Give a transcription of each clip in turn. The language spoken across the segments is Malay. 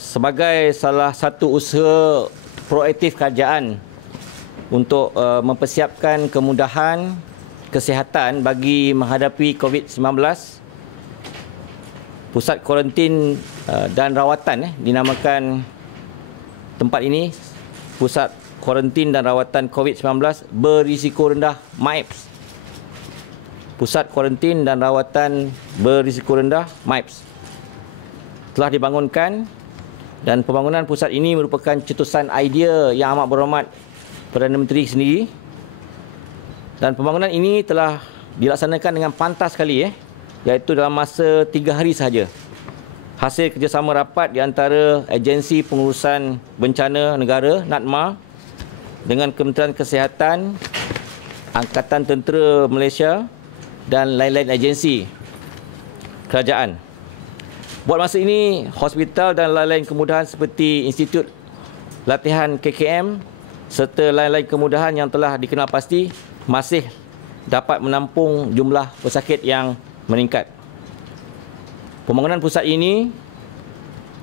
sebagai salah satu usaha proaktif kerajaan untuk mempersiapkan kemudahan kesihatan bagi menghadapi COVID-19, pusat kuarantin dan rawatan dinamakan tempat ini Pusat Kuarantin dan Rawatan COVID-19 Berisiko Rendah MIPS. Pusat Kuarantin dan Rawatan Berisiko Rendah MIPS telah dibangunkan, dan pembangunan pusat ini merupakan cetusan idea yang amat berhormat Perdana Menteri sendiri, dan pembangunan ini telah dilaksanakan dengan pantas sekali, iaitu dalam masa 3 hari sahaja. Hasil kerjasama rapat di antara Agensi Pengurusan Bencana Negara (NADMA) dengan Kementerian Kesihatan, Angkatan Tentera Malaysia dan lain-lain agensi kerajaan. Buat masa ini, hospital dan lain-lain kemudahan seperti Institut Latihan KKM serta lain-lain kemudahan yang telah dikenal pasti masih dapat menampung jumlah pesakit yang meningkat. Pembangunan pusat ini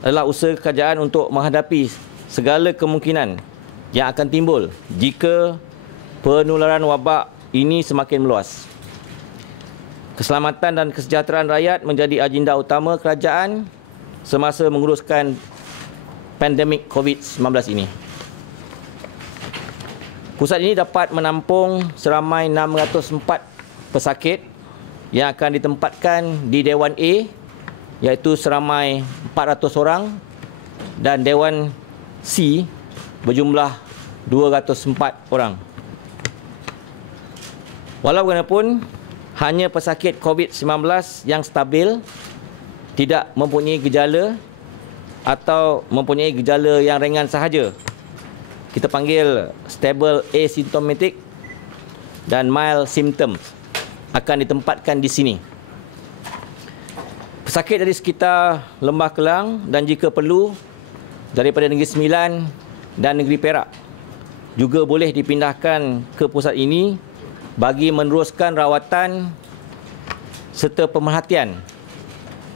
adalah usaha kerajaan untuk menghadapi segala kemungkinan yang akan timbul jika penularan wabak ini semakin meluas. Keselamatan dan kesejahteraan rakyat menjadi agenda utama kerajaan semasa menguruskan pandemik COVID-19 ini. Pusat ini dapat menampung seramai 604 pesakit yang akan ditempatkan di Dewan A, iaitu seramai 400 orang, dan Dewan C berjumlah 204 orang. Walau bagaimanapun, hanya pesakit COVID-19 yang stabil, tidak mempunyai gejala atau mempunyai gejala yang ringan sahaja, kita panggil stable asymptomatic dan mild symptoms, akan ditempatkan di sini. Pesakit dari sekitar Lembah Kelang dan jika perlu daripada Negeri Sembilan dan Negeri Perak juga boleh dipindahkan ke pusat ini bagi meneruskan rawatan serta pemerhatian,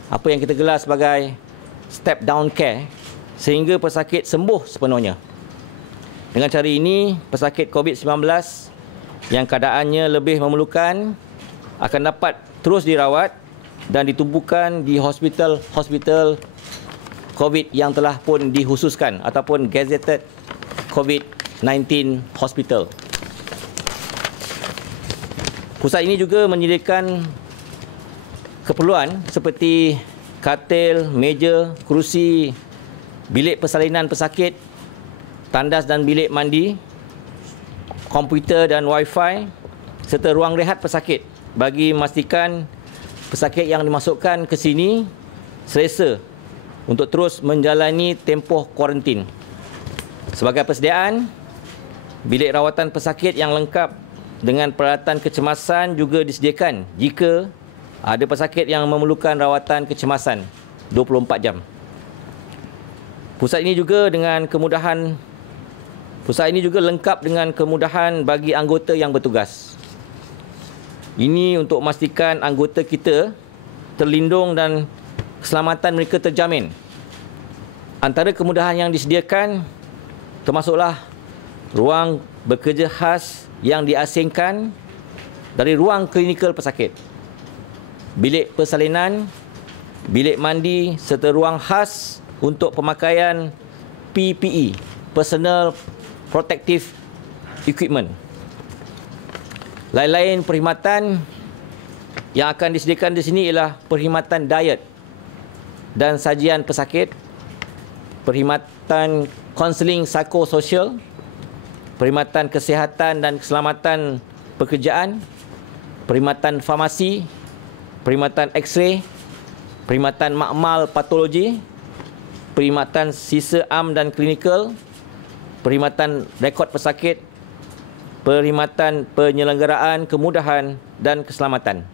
apa yang kita gelar sebagai step down care, sehingga pesakit sembuh sepenuhnya. Dengan cara ini, pesakit COVID-19 yang keadaannya lebih memerlukan akan dapat terus dirawat dan ditubuhkan di hospital-hospital COVID yang telah pun dikhususkan ataupun gazetted COVID-19 hospital. Pusat ini juga menyediakan keperluan seperti katil, meja, kerusi, bilik persalinan pesakit, tandas dan bilik mandi, komputer dan wifi, serta ruang rehat pesakit bagi memastikan pesakit yang dimasukkan ke sini selesa untuk terus menjalani tempoh kuarantin. Sebagai persediaan, bilik rawatan pesakit yang lengkap dengan peralatan kecemasan juga disediakan jika ada pesakit yang memerlukan rawatan kecemasan 24 jam. Pusat ini juga lengkap dengan kemudahan bagi anggota yang bertugas. Ini untuk memastikan anggota kita terlindung dan keselamatan mereka terjamin. Antara kemudahan yang disediakan termasuklah ruang bekerja khas yang diasingkan dari ruang klinikal pesakit, bilik persalinan, bilik mandi serta ruang khas untuk pemakaian PPE, Personal Protective Equipment. Lain-lain perkhidmatan yang akan disediakan di sini ialah perkhidmatan diet dan sajian pesakit, perkhidmatan kaunseling psikososial, perkhidmatan kesihatan dan keselamatan pekerjaan, perkhidmatan farmasi, perkhidmatan X-ray, perkhidmatan makmal patologi, perkhidmatan sisa am dan klinikal, perkhidmatan rekod pesakit, perkhidmatan penyelenggaraan kemudahan dan keselamatan.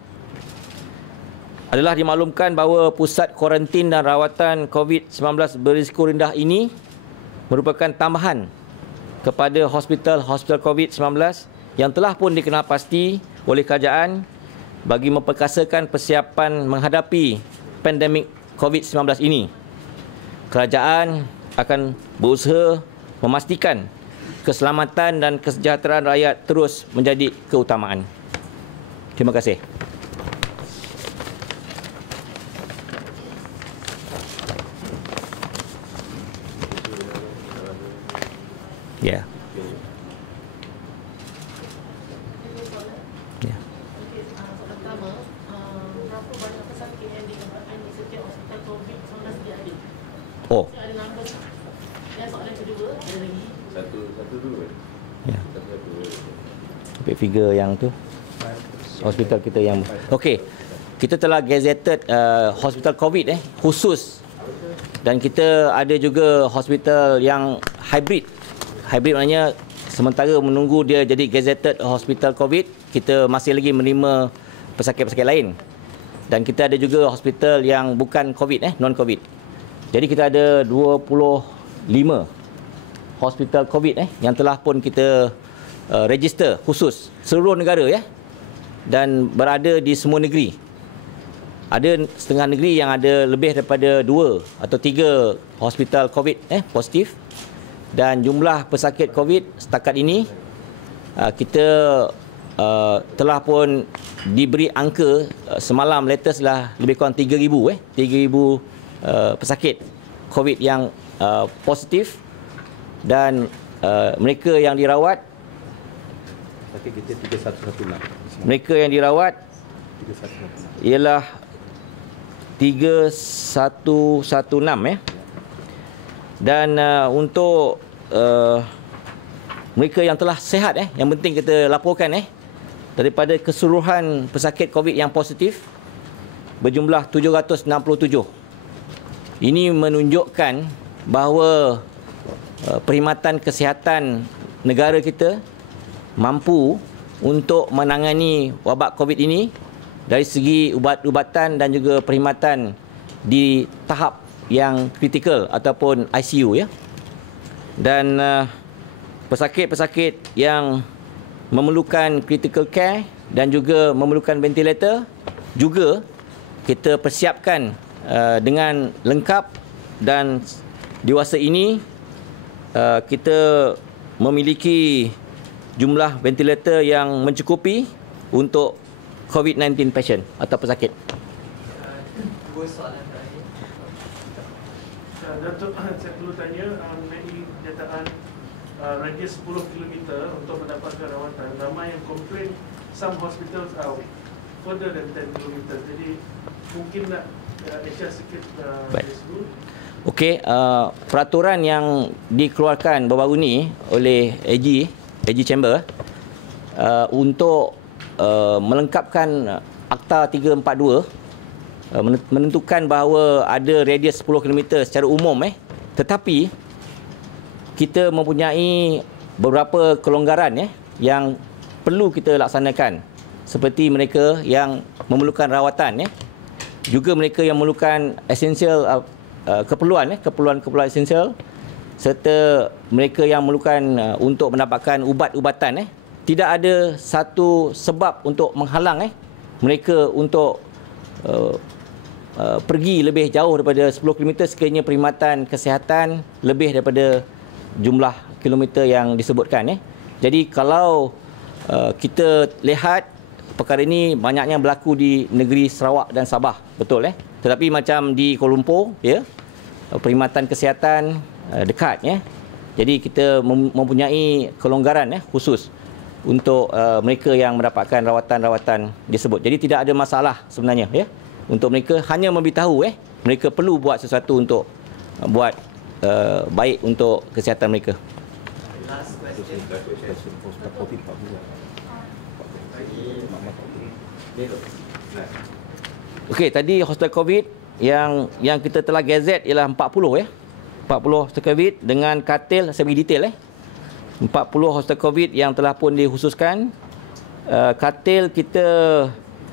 Adalah dimaklumkan bahawa pusat kuarantin dan rawatan COVID-19 berisiko rendah ini merupakan tambahan kepada hospital-hospital COVID-19 yang telah pun dikenal pasti oleh kerajaan bagi memperkasakan persiapan menghadapi pandemik COVID-19 ini. kerajaan akan berusaha memastikan keselamatan dan kesejahteraan rakyat terus menjadi keutamaan. Terima kasih. Ya. Ya. Pertama, berapa banyak pesakit yang dikembangkan di setiap hospital COVID-19 dia ada? Oh. Ada nombor. Dan soalan kedua, ada lagi. Satu dulu. Ya. Sampai figure yang tu. Hospital kita yang okey. Kita telah gazetted hospital COVID khusus, dan kita ada juga hospital yang hybrid. Hybrid maknanya sementara menunggu dia jadi gazetted hospital COVID, kita masih lagi menerima pesakit-pesakit lain. Dan kita ada juga hospital yang bukan COVID non COVID. Jadi kita ada 25 hospital COVID yang telah pun kita register khusus seluruh negara dan berada di semua negeri. Ada setengah negeri yang ada lebih daripada 2 atau 3 hospital COVID positif, dan jumlah pesakit COVID setakat ini kita telah pun diberi angka semalam latest lah lebih kurang 3,000 pesakit COVID yang positif, dan mereka yang dirawat, kita 3116. mereka yang dirawat 3116. ialah 3116 dan untuk mereka yang telah sihat yang penting kita laporkan daripada keseluruhan pesakit COVID yang positif berjumlah 767. Ini menunjukkan bahawa perkhidmatan kesihatan negara kita mampu untuk menangani wabak COVID ini dari segi ubat-ubatan dan juga perkhidmatan di tahap yang kritikal ataupun ICU dan pesakit-pesakit yang memerlukan critical care dan juga memerlukan ventilator juga kita persiapkan dengan lengkap, dan dewasa ini kita memiliki jumlah ventilator yang mencukupi untuk COVID-19 patient atau pesakit. Dua soalan terakhir. Datuk, saya perlu tanya mengenai kenyataan radius 10 km untuk mendapatkan rawatan. Ramai yang komplain some hospitals are further than 10 km. Jadi mungkin nak adjust sikit radius tu. Okey, peraturan yang dikeluarkan baru-baru ni oleh AG Chamber untuk melengkapkan Akta 342 menentukan bahawa ada radius 10 km secara umum tetapi kita mempunyai beberapa kelonggaran yang perlu kita laksanakan, seperti mereka yang memerlukan rawatan juga mereka yang memerlukan esensial keperluan esensial, serta mereka yang memerlukan untuk mendapatkan ubat-ubatan tidak ada satu sebab untuk menghalang mereka untuk pergi lebih jauh daripada 10 km sekiranya perkhidmatan kesihatan lebih daripada jumlah kilometer yang disebutkan. Jadi kalau kita lihat perkara ini banyaknya berlaku di negeri Sarawak dan Sabah, betul tetapi macam di Kuala Lumpur perkhidmatan kesihatan dekat jadi kita mempunyai kelonggaran khusus untuk mereka yang mendapatkan rawatan-rawatan disebut. Jadi tidak ada masalah sebenarnya untuk mereka, hanya memberitahu mereka perlu buat sesuatu untuk buat baik untuk kesihatan mereka. Last question. Okey, tadi hospital COVID yang kita telah gazet ialah 40 40 hospital COVID dengan katil, saya bagi detail 40 hospital COVID yang telah pun dikhususkan. Katil kita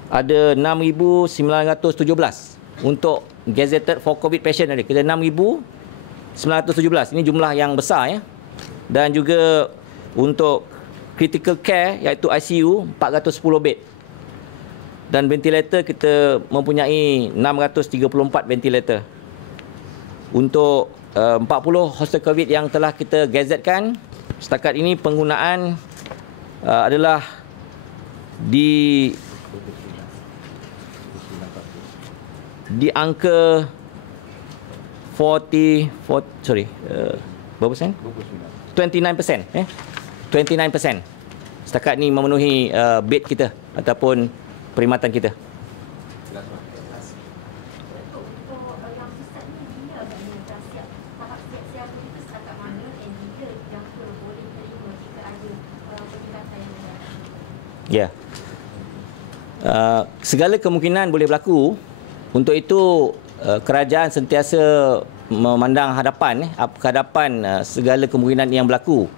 ada 6,917 untuk gazetted for COVID patient ada. Kita 6,917. Ini jumlah yang besar Dan juga untuk critical care iaitu ICU 410 bed. Dan ventilator kita mempunyai 634 ventilator. Untuk 40 hostel COVID yang telah kita gazetkan. Setakat ini penggunaan adalah di angka 29%, 29%. Setakat ni memenuhi bed kita ataupun perkhidmatan kita. Untuk yang pusat ni bila agaknya dah siap, tahap siap-siap itu setakat mana dan bila yang boleh terima jika ada peningkatan yang ada. Ya. Segala kemungkinan boleh berlaku. Untuk itu kerajaan sentiasa memandang hadapan ke hadapan segala kemungkinan yang berlaku.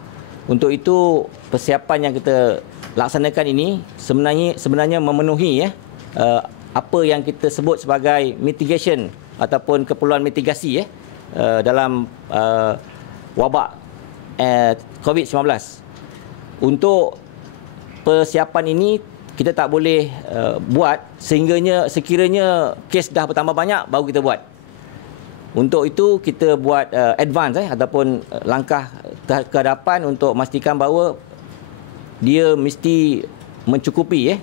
Untuk itu persiapan yang kita laksanakan ini sebenarnya memenuhi apa yang kita sebut sebagai mitigation ataupun keperluan mitigasi dalam wabak COVID-19. Untuk persiapan ini kita tak boleh buat sekiranya kes dah bertambah banyak baru kita buat. Untuk itu kita buat advance ataupun langkah ke hadapan untuk memastikan bahawa dia mesti mencukupi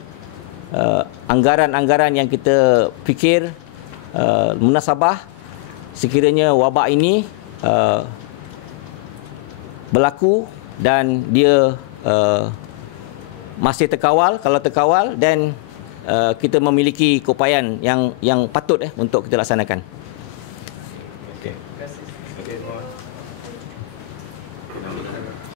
anggaran-anggaran yang kita fikir munasabah sekiranya wabak ini berlaku dan dia masih terkawal. Kalau terkawal dan kita memiliki keupayaan yang patut untuk kita laksanakan.